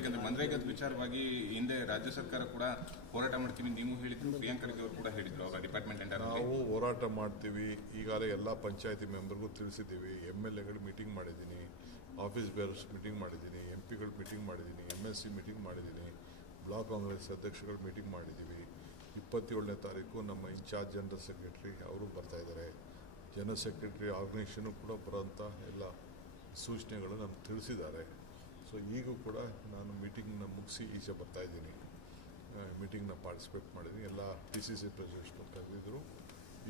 ಯಾಕಂದ್ರೆ ಮನ್ರೇಗಾದ ವಿಚಾರವಾಗಿ ಹಿಂದೆ ರಾಜ್ಯ ಸರ್ಕಾರ ಕೂಡ ಹೋರಾಟ ಮಾಡ್ತೀವಿ ನೀವು ಹೇಳಿದ್ರು, ಪ್ರಿಯಾಂಕ್ ಖರ್ಗೆ ಅವರು ಕೂಡ ಹೇಳಿದ್ರು ಅವರ ಡಿಪಾರ್ಟ್ಮೆಂಟ್ ಅಂಡರ್. ನಾವು ಹೋರಾಟ ಮಾಡ್ತೀವಿ. ಈಗಾಗಲೇ ಎಲ್ಲ ಪಂಚಾಯತಿ ಮೆಂಬರ್ಗೂ ತಿಳಿಸಿದ್ದೀವಿ. MLA ಗಳು ಮೀಟಿಂಗ್ ಮಾಡಿದ್ದೀನಿ, ಆಫೀಸ್ ಬೇರರ್ಸ್ ಮೀಟಿಂಗ್ ಮಾಡಿದ್ದೀನಿ, MP ಗಳು ಮೀಟಿಂಗ್ ಮಾಡಿದ್ದೀನಿ, MSC ಮೀಟಿಂಗ್ ಮಾಡಿದ್ದೀನಿ, ಬ್ಲಾಕ್ ಕಾಂಗ್ರೆಸ್ ಅಧ್ಯಕ್ಷಗಳು ಮೀಟಿಂಗ್ ಮಾಡಿದ್ದೀವಿ. 27ನೇ ತಾರೀಕು ನಮ್ಮ ಇನ್ಚಾರ್ಜ್ ಜನರಲ್ ಸೆಕ್ರೆಟರಿ ಅವರು ಬರ್ತಾಯಿದ್ದಾರೆ. ಜನರಲ್ ಸೆಕ್ರೆಟರಿ ಆರ್ಗನೈಸೇಷನು ಕೂಡ ಬರೋಂಥ ಎಲ್ಲ ಸೂಚನೆಗಳು ನಮ್ಗೆ ತಿಳಿಸಿದ್ದಾರೆ. ಸೊ ಈಗೂ ಕೂಡ ನಾನು ಮೀಟಿಂಗ್ನ ಮುಗಿಸಿ ಈಚೆ ಬರ್ತಾಯಿದ್ದೀನಿ. ಮೀಟಿಂಗ್ನ ಪಾರ್ಟಿಸಿಪೇಟ್ ಮಾಡಿದ್ದೀನಿ. ಎಲ್ಲ PCC ಪ್ರೆಸಿಡೆಂಟ್ಸ್ನು ಕರೆದಿದ್ದರು.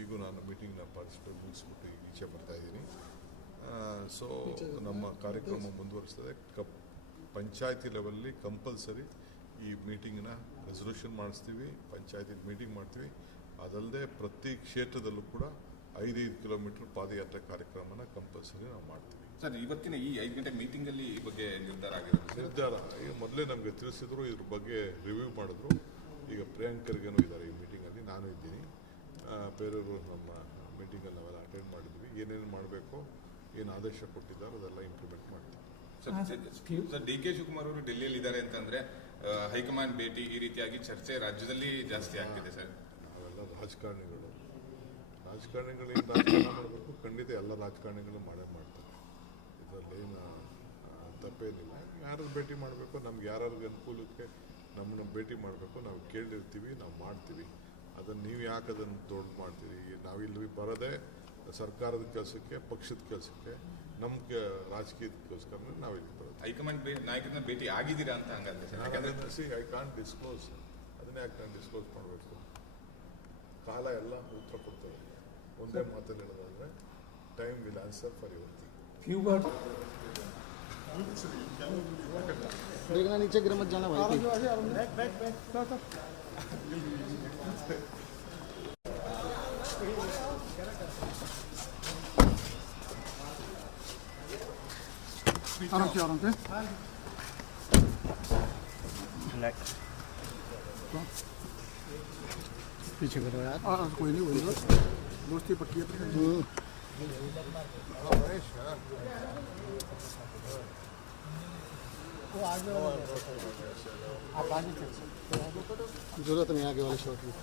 ಈಗೂ ನಾನು ಮೀಟಿಂಗ್ನ ಪಾರ್ಟಿಸಿಪೇಟ್ ಮುಗಿಸ್ಬಿಟ್ಟು ಈಚೆ ಬರ್ತಾಯಿದ್ದೀನಿ. ಸೊ ನಮ್ಮ ಕಾರ್ಯಕ್ರಮ ಮುಂದುವರಿಸ್ತದೆ. ಪಂಚಾಯತಿ ಲೆವೆಲಲ್ಲಿ ಕಂಪಲ್ಸರಿ ಈ ಮೀಟಿಂಗ್ನ ರೆಸಲ್ಯೂಷನ್ ಮಾಡಿಸ್ತೀವಿ, ಪಂಚಾಯತಿ ಮೀಟಿಂಗ್ ಮಾಡ್ತೀವಿ. ಅದಲ್ಲದೆ ಪ್ರತಿ ಕ್ಷೇತ್ರದಲ್ಲೂ ಕೂಡ 5 ಕಿಲೋಮೀಟರ್ ಪಾದಯಾತ್ರೆ ಕಾರ್ಯಕ್ರಮನ ಕಂಪಲ್ಸರಿ ನಾವು ಮಾಡ್ತೀವಿ. ಸರ್, ಇವತ್ತಿನ ಈ 5 ಗಂಟೆ ಮೀಟಿಂಗಲ್ಲಿ ಈ ಬಗ್ಗೆ ನಿರ್ಧಾರ ಆಗಿರೋದು? ನಿರ್ಧಾರ ಈಗ ಮೊದಲೇ ನಮಗೆ ತಿಳಿಸಿದ್ರು, ಇದ್ರ ಬಗ್ಗೆ ರಿವ್ಯೂ ಮಾಡಿದ್ರು. ಈಗ ಪ್ರಿಯಾಂಕ್ ಖರ್ಗೆನೂ ಇದ್ದಾರೆ ಈ ಮೀಟಿಂಗಲ್ಲಿ, ನಾನು ಇದ್ದೀನಿ. ಬೇರೆಯವರು ನಮ್ಮ ಮೀಟಿಂಗಲ್ಲಿ ನಾವೆಲ್ಲ ಅಟೆಂಡ್ ಮಾಡಿದ್ವಿ. ಏನೇನು ಮಾಡಬೇಕು, ಏನು ಆದೇಶ ಕೊಟ್ಟಿದ್ದಾರೆ ಅದೆಲ್ಲ ಇಂಪ್ಲಿಮೆಂಟ್ ಮಾಡ್ತೀವಿ. ಸರ್, DK ಶಿವಕುಮಾರ್ ಅವರು ಡೆಲ್ಲಿಯಲ್ಲಿ ಇದ್ದಾರೆ ಅಂತಂದ್ರೆ ಹೈಕಮಾಂಡ್ ಭೇಟಿ ಈ ರೀತಿಯಾಗಿ ಚರ್ಚೆ ರಾಜ್ಯದಲ್ಲಿ ಜಾಸ್ತಿ ಆಗ್ತಿದೆ ಸರ್. ಅವೆಲ್ಲ ರಾಜಕಾರಣಿಗಳು ಏನು ರಾಜಕಾರಣ ಮಾಡಬೇಕು, ಖಂಡಿತ ಎಲ್ಲ ರಾಜಕಾರಣಿಗಳು ಮಾಡೇ ಮಾಡ್ತಾರೆ. ಇದರಲ್ಲೇನು ತಪ್ಪೇನಿಲ್ಲ. ಯಾರು ಭೇಟಿ ಮಾಡಬೇಕು, ನಮ್ಗೆ ಯಾರ್ಯಾರಿಗೆ ಅನುಕೂಲಕ್ಕೆ ನಮ್ಮನ್ನ ಭೇಟಿ ಮಾಡಬೇಕು ನಾವು ಕೇಳಿರ್ತೀವಿ, ನಾವು ಮಾಡ್ತೀವಿ. ಅದನ್ನು ನೀವು ಯಾಕೆ ಅದನ್ನು ದೊಡ್ಡ ಮಾಡ್ತೀರಿ? ನಾವಿಲ್ಲಿ ಬರೋದೇ ಸರ್ಕಾರದ ಕೆಲಸಕ್ಕೆ, ಪಕ್ಷದ ಕೆಲಸಕ್ಕೆ, ನಮ್ಗೆ ರಾಜಕೀಯಕ್ಕೋಸ್ಕರ ನಾವಿಲ್ಲಿ ಬರೋದು. ಹೈಕಮಾಂಡ್ ನಾಯಕರನ್ನ ಭೇಟಿ ಆಗಿದ್ದೀರಾ ಅಂತ ಹಂಗಂದ್ರೆ ಸರ್? I can't disclose. ಅದನ್ನೇ ಯಾಕೆ ನಾನು ಡಿಸ್ಕ್ಲೋಸ್ ಮಾಡಬೇಕು? ಕಾಲ ಎಲ್ಲ ಉತ್ತರ ಕೊಡ್ತದೆ. ಒಂದೇ ಮಾತಲ್ಲಿ ಹೇಳೋದಾದ್ರೆ time will answer for your thing. देखना नीचे गिर मत जाना भाई. आराम से पीछे करो यार. कोई नहीं, कोई दोस्ती पक्की है. आप आगे जरूरत नहीं आगे वाले शॉट में.